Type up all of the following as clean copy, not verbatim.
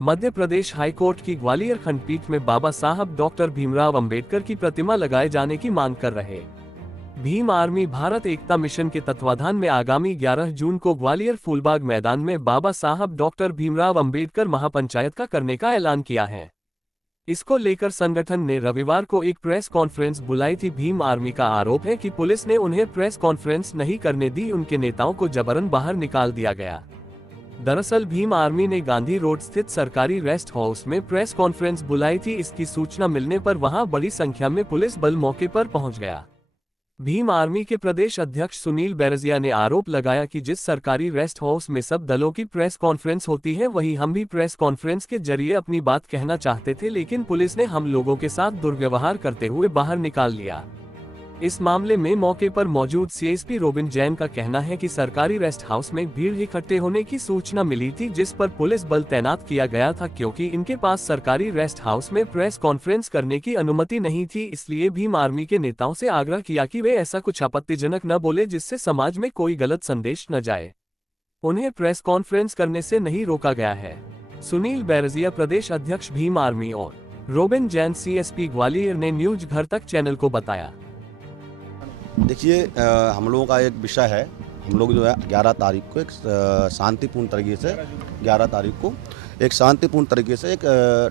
Madhya Pradesh high court की ग्वालियर खंडपीठ में बाबा साहब डॉक्टर भीमराव अंबेडकर की प्रतिमा लगाए जाने की मांग कर रहे भीम आर्मी भारत एकता मिशन के तत्वाधान में आगामी 11 जून को ग्वालियर फूलबाग मैदान में बाबा साहब डॉक्टर भीमराव अंबेडकर महापंचायत का करने का ऐलान किया है। इसको लेकर संगठन ने रविवार को एक प्रेस कॉन्फ्रेंस बुलाई थी। भीम आर्मी का आरोप है कि पुलिस ने उन्हें प्रेस कॉन्फ्रेंस नहीं करने दी, उनके नेताओं को जबरन बाहर निकाल दिया गया। दरअसल भीम आर्मी ने गांधी रोड स्थित सरकारी रेस्ट हाउस में प्रेस कॉन्फ्रेंस बुलाई थी। इसकी सूचना मिलने पर वहां बड़ी संख्या में पुलिस बल मौके पर पहुंच गया। भीम आर्मी के प्रदेश अध्यक्ष सुनील बैरजिया ने आरोप लगाया कि जिस सरकारी रेस्ट हाउस में सब दलों की प्रेस कॉन्फ्रेंस होती है, वहीं हम भी प्रेस कॉन्फ्रेंस के जरिए अपनी बात कहना चाहते थे, लेकिन पुलिस ने हम लोगों के साथ दुर्व्यवहार करते हुए बाहर निकाल लिया। इस मामले में मौके पर मौजूद सीएसपी रोबिन जैन का कहना है कि सरकारी रेस्ट हाउस में भीड़ इकट्ठे होने की सूचना मिली थी, जिस पर पुलिस बल तैनात किया गया था, क्योंकि इनके पास सरकारी रेस्ट हाउस में प्रेस कॉन्फ्रेंस करने की अनुमति नहीं थी। इसलिए भीम आर्मी के नेताओं से आग्रह किया कि वे ऐसा कुछ आपत्तिजनक न बोले जिससे समाज में कोई गलत संदेश न जाए। उन्हें प्रेस कॉन्फ्रेंस करने से नहीं रोका गया है। सुनील बैरजिया प्रदेश अध्यक्ष भीम आर्मी और रोबिन जैन सीएसपी ग्वालियर ने न्यूज घर तक चैनल को बताया। देखिए, हम लोगों का एक विषय है। हम लोग जो है 11 तारीख को एक शांतिपूर्ण तरीके से 11 तारीख को एक शांतिपूर्ण तरीके से एक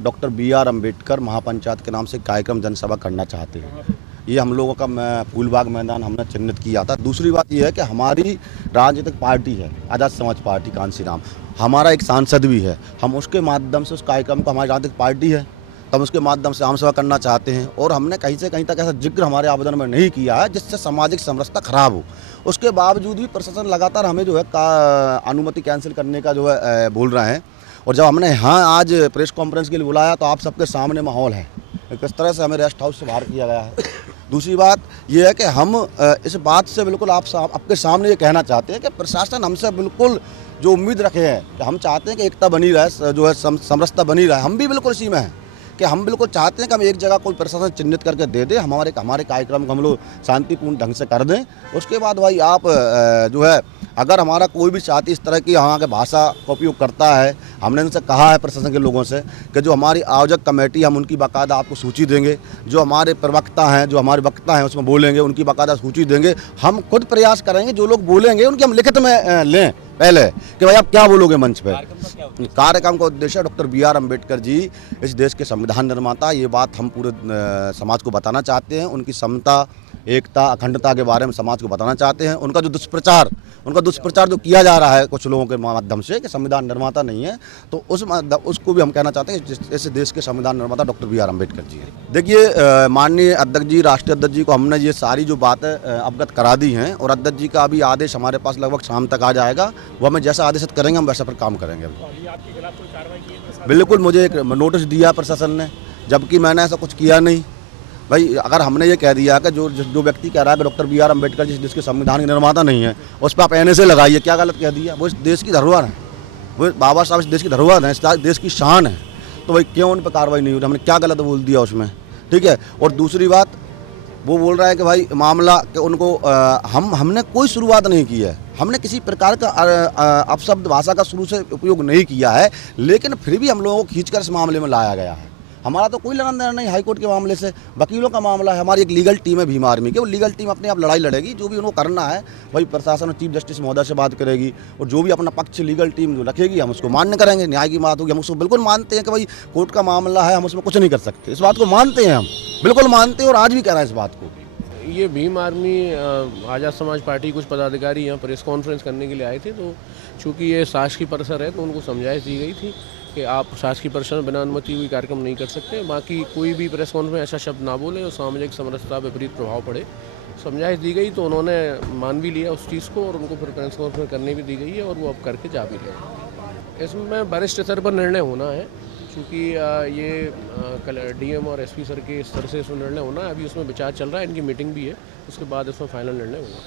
डॉक्टर BR अम्बेडकर महापंचायत के नाम से कार्यक्रम जनसभा करना चाहते हैं। ये हम लोगों का फूलबाग मैदान हमने चिन्हित किया था। दूसरी बात ये है कि हमारी राजनीतिक पार्टी है आज़ाद समाज पार्टी कांसीराम, हमारा एक सांसद भी है। हम उसके माध्यम से उस कार्यक्रम को, हमारी राजनीतिक पार्टी है, तब उसके माध्यम से आम सभा करना चाहते हैं। और हमने कहीं से कहीं तक ऐसा जिक्र हमारे आवेदन में नहीं किया है जिससे सामाजिक समरसता खराब हो। उसके बावजूद भी प्रशासन लगातार हमें जो है अनुमति कैंसिल करने का जो है बोल रहे हैं। और जब हमने यहाँ आज प्रेस कॉन्फ्रेंस के लिए बुलाया तो आप सबके सामने माहौल है किस तरह से हमें रेस्ट हाउस से बाहर किया गया है। दूसरी बात यह है कि हम इस बात से बिल्कुल आपके सामने ये कहना चाहते हैं कि प्रशासन हमसे बिल्कुल जो उम्मीद रखे हैं कि हम चाहते हैं कि एकता बनी रहे, जो है समरसता बनी रहे। हम भी बिल्कुल इसी में हैं कि हम बिल्कुल चाहते हैं कि हम एक जगह कोई प्रशासन चिन्हित करके दे दे, हमारे कार्यक्रम को हम लोग शांतिपूर्ण ढंग से कर दें। उसके बाद भाई आप जो है अगर हमारा कोई भी साथी इस तरह की यहाँ के भाषा का उपयोग करता है, हमने उनसे कहा है प्रशासन के लोगों से कि जो हमारी आयोजक कमेटी, हम उनकी बाकायदा आपको सूची देंगे। जो हमारे प्रवक्ता हैं, जो हमारे वक्ता हैं उसमें बोलेंगे, उनकी बाकायदा सूची देंगे। हम खुद प्रयास करेंगे, जो लोग बोलेंगे उनकी हम लिखित में लें पहले कि भाई आप क्या बोलोगे मंच पे। कार्यक्रम का उद्देश्य डॉक्टर BR अम्बेडकर जी इस देश के संविधान निर्माता, ये बात हम पूरे समाज को बताना चाहते हैं। उनकी समता, एकता, अखंडता के बारे में समाज को बताना चाहते हैं। उनका दुष्प्रचार जो किया जा रहा है कुछ लोगों के माध्यम से कि संविधान निर्माता नहीं है, तो उसको भी हम कहना चाहते हैं कि इस देश के संविधान निर्माता डॉक्टर BR अम्बेडकर जी हैं। देखिए, माननीय अध्यक्ष जी, राष्ट्रीय अध्यक्ष जी को हमने ये सारी जो बातें अवगत करा दी हैं और अध्यक्ष जी का अभी आदेश हमारे पास लगभग शाम तक आ जाएगा। वो हमें जैसा आदेशित करेंगे हम वैसा पर काम करेंगे। बिल्कुल, मुझे एक नोटिस दिया प्रशासन ने, जबकि मैंने ऐसा कुछ किया नहीं। भाई अगर हमने ये कह दिया कि जो व्यक्ति कह रहा है कि डॉक्टर BR अम्बेडकर जी जिसके संविधान के निर्माता नहीं है, उस पर आप NA लगाइए, क्या गलत कह दिया? वो इस देश की धरोहर है, वो बाबा साहब इस देश की धरोहर है, इस देश की शान है। तो भाई क्यों उन पर कार्रवाई नहीं हो रही? हमने क्या गलत बोल दिया उसमें? ठीक है। और दूसरी बात, वो बोल रहा है कि भाई मामला कि उनको हमने कोई शुरुआत नहीं की है, हमने किसी प्रकार का अपशब्द भाषा का शुरू से उपयोग नहीं किया है, लेकिन फिर भी हम लोगों को खींचकर इस मामले में लाया गया है। हमारा तो कोई लेना देना नहीं हाईकोर्ट के मामले से, वकीलों का मामला है। हमारी एक लीगल टीम है भीम आर्मी की, वो लीगल टीम अपने आप लड़ाई लड़ेगी। जो भी उनको करना है वही प्रशासन और चीफ जस्टिस महोदय से बात करेगी, और जो भी अपना पक्ष लीगल टीम जो रखेगी हम उसको मान्य करेंगे। न्याय की बात होगी, हम उसको बिल्कुल मानते हैं कि भाई कोर्ट का मामला है, हम उसमें कुछ नहीं कर सकते। इस बात को मानते हैं, हम बिल्कुल मानते हैं और आज भी कह रहे हैं इस बात को। ये भीम आर्मी आज़ाद समाज पार्टी कुछ पदाधिकारी यहाँ प्रेस कॉन्फ्रेंस करने के लिए आए थे, तो चूँकि ये शासकीय परिसर है तो उनको समझाइश दी गई थी कि आप शासकीय परिसर में बिना अनुमति हुई कार्यक्रम नहीं कर सकते। बाकी कोई भी प्रेस कॉन्फ्रेंस में ऐसा शब्द ना बोले और सामाजिक समरसता विपरीत प्रभाव पड़े। समझाइश दी गई तो उन्होंने मान भी लिया उस चीज़ को, और उनको फिर प्रेस कॉन्फ्रेंस करने भी दी गई है और वो अब करके जा भी रहे। इसमें वरिष्ठ स्तर पर निर्णय होना है, क्योंकि ये DM और SP सर के स्तर से इसमें निर्णय होना है। अभी उसमें विचार चल रहा है, इनकी मीटिंग भी है, उसके बाद इसमें फाइनल निर्णय होगा।